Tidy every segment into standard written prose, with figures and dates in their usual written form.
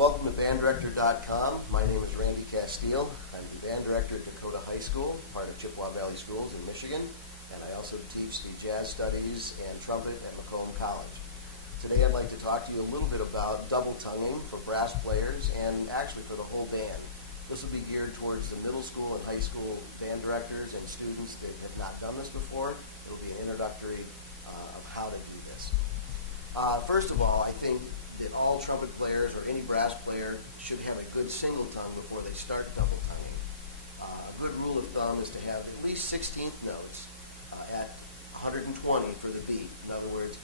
Welcome to banddirector.com. My name is Randy Casteel. I'm the band director at Dakota High School, part of Chippewa Valley Schools in Michigan, and I also teach the jazz studies and trumpet at Macomb College. Today I'd like to talk to you a little bit about double tonguing for brass players and actually for the whole band. This will be geared towards the middle school and high school band directors and students that have not done this before. It will be an introductory of how to do this. First of all, I think that all trumpet players or any brass player should have a good single tongue before they start double tonguing. A good rule of thumb is to have at least 16th notes at 120 for the beat. In other words,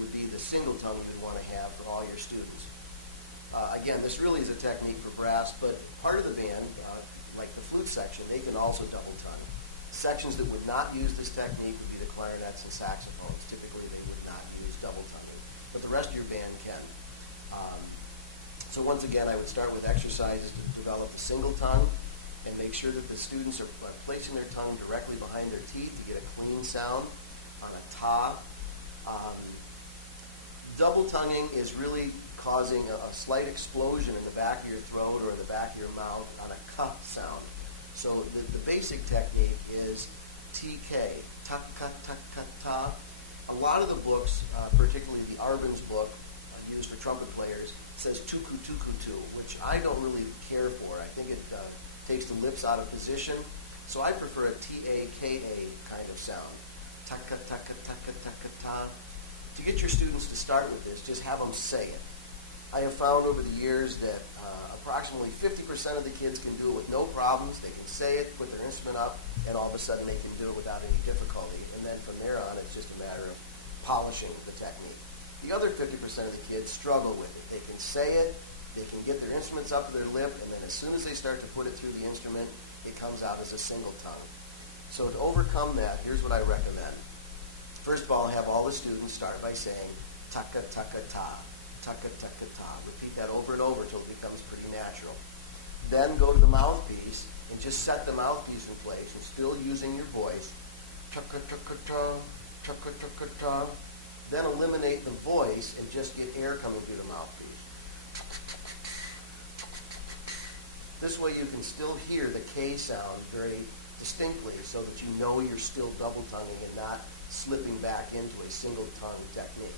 would be the single tongue you would want to have for all your students. Again, this really is a technique for brass, but part of the band, like the flute section, they can also double tongue. Sections that would not use this technique would be the clarinets and saxophones. Typically, they would not use double tonguing, but the rest of your band can. So once again, I would start with exercises to develop the single tongue and make sure that the students are placing their tongue directly behind their teeth to get a clean sound on a ta. Double tonguing is really causing a slight explosion in the back of your throat or in the back of your mouth on a ka sound. So the basic technique is TK, ta ka ta ka ta. A lot of the books, particularly the Arben's book used for trumpet players, says tuku tuku tu, which I don't really care for. I think it takes the lips out of position. So I prefer a T-A-K-A kind of sound. Ta ka ta ka ta ka ta ka ta. To get your students to start with this, just have them say it. I have found over the years that approximately 50% of the kids can do it with no problems. They can say it, put their instrument up, and all of a sudden they can do it without any difficulty. And then from there on, it's just a matter of polishing the technique. The other 50% of the kids struggle with it. They can say it, they can get their instruments up to their lip, and then as soon as they start to put it through the instrument, it comes out as a single tongue. So to overcome that, here's what I recommend. First of all, have all the students start by saying taka taka ta. Taka taka ta. Repeat that over and over until it becomes pretty natural. Then go to the mouthpiece and just set the mouthpiece in place and still using your voice. Taka taka ta, taka taka ta. Then eliminate the voice and just get air coming through the mouthpiece. This way you can still hear the K sound very distinctly so that you know you're still double tonguing and not slipping back into a single tongue technique.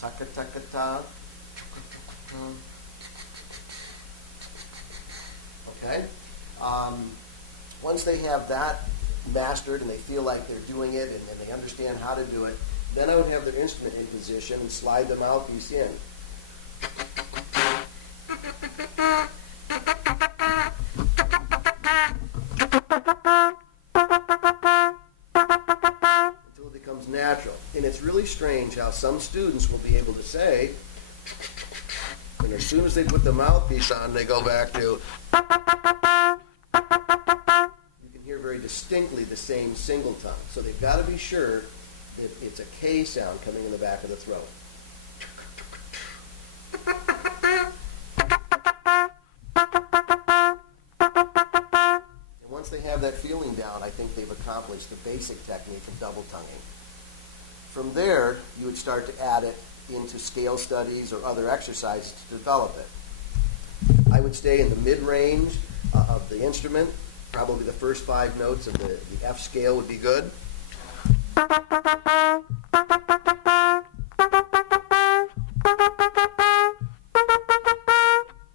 Taka taka ta. Okay? Once they have that mastered and they feel like they're doing it and they understand how to do it, then I would have their instrument in position and slide the mouthpiece in. Until it becomes natural. And it's really strange how some students will be able to say, and as soon as they put the mouthpiece on, they go back to, you can hear very distinctly the same single tongue. So they've got to be sure that it's a K sound coming in the back of the throat. And once they have that feeling down, I think they've accomplished the basic technique of double tonguing. From there, you would start to add it into scale studies or other exercises to develop it. I would stay in the mid-range of the instrument. Probably the first 5 notes of the F scale would be good.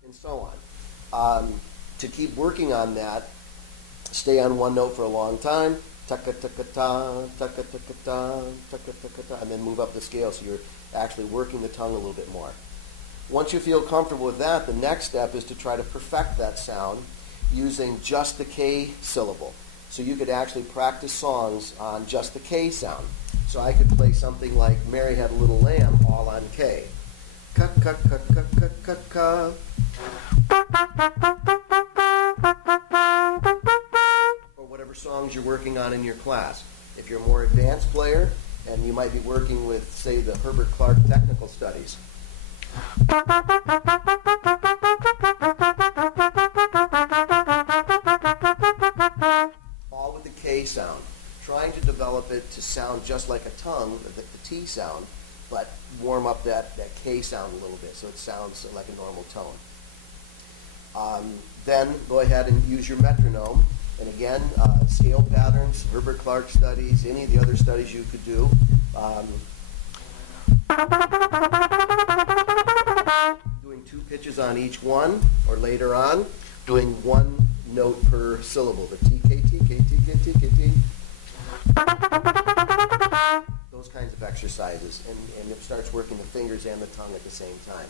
And so on. To keep working on that, stay on one note for a long time, taka taka ta, taka taka ta, taka taka ta, and then move up the scale so you're actually working the tongue a little bit more. Once you feel comfortable with that, the next step is to try to perfect that sound using just the K syllable. So you could actually practice songs on just the K sound. So I could play something like Mary Had a Little Lamb all on K. Ka ka ka ka ka ka ka. Or whatever songs you're working on in your class. If you're a more advanced player, and you might be working with, say, the Herbert Clark Technical Studies. All with the K sound. Trying to develop it to sound just like a tongue, the T sound, but warm up that K sound a little bit so it sounds like a normal tone. Then go ahead and use your metronome. And again, scale patterns, Herbert Clark studies, any of the other studies you could do. Doing 2 pitches on each one, or later on, doing 1 note per syllable, the TK, TK, TK, TK, T. Those kinds of exercises, and it starts working the fingers and the tongue at the same time.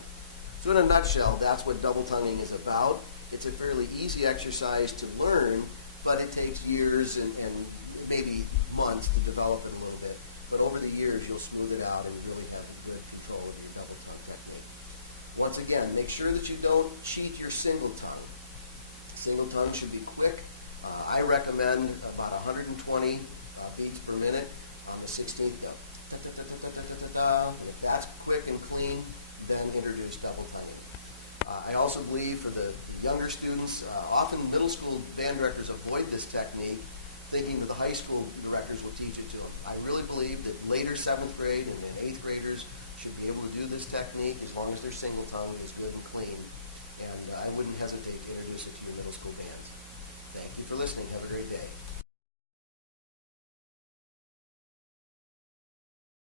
So in a nutshell, that's what double tonguing is about. It's a fairly easy exercise to learn, but it takes years and maybe months to develop it a little bit. But over the years, you'll smooth it out and really have good control of your double tongue technique. Once again, make sure that you don't cheat your single tongue. Single tongue should be quick. I recommend about 120 beats per minute on the 16th. If that's quick and clean, then introduce double tonguing. I also believe for the younger students, often middle school band directors avoid this technique, thinking that the high school directors will teach it to them. I really believe that later 7th grade and then 8th graders should be able to do this technique as long as their single tongue is good and clean. And I wouldn't hesitate to introduce it to your middle school bands. Thank you for listening. Have a great day.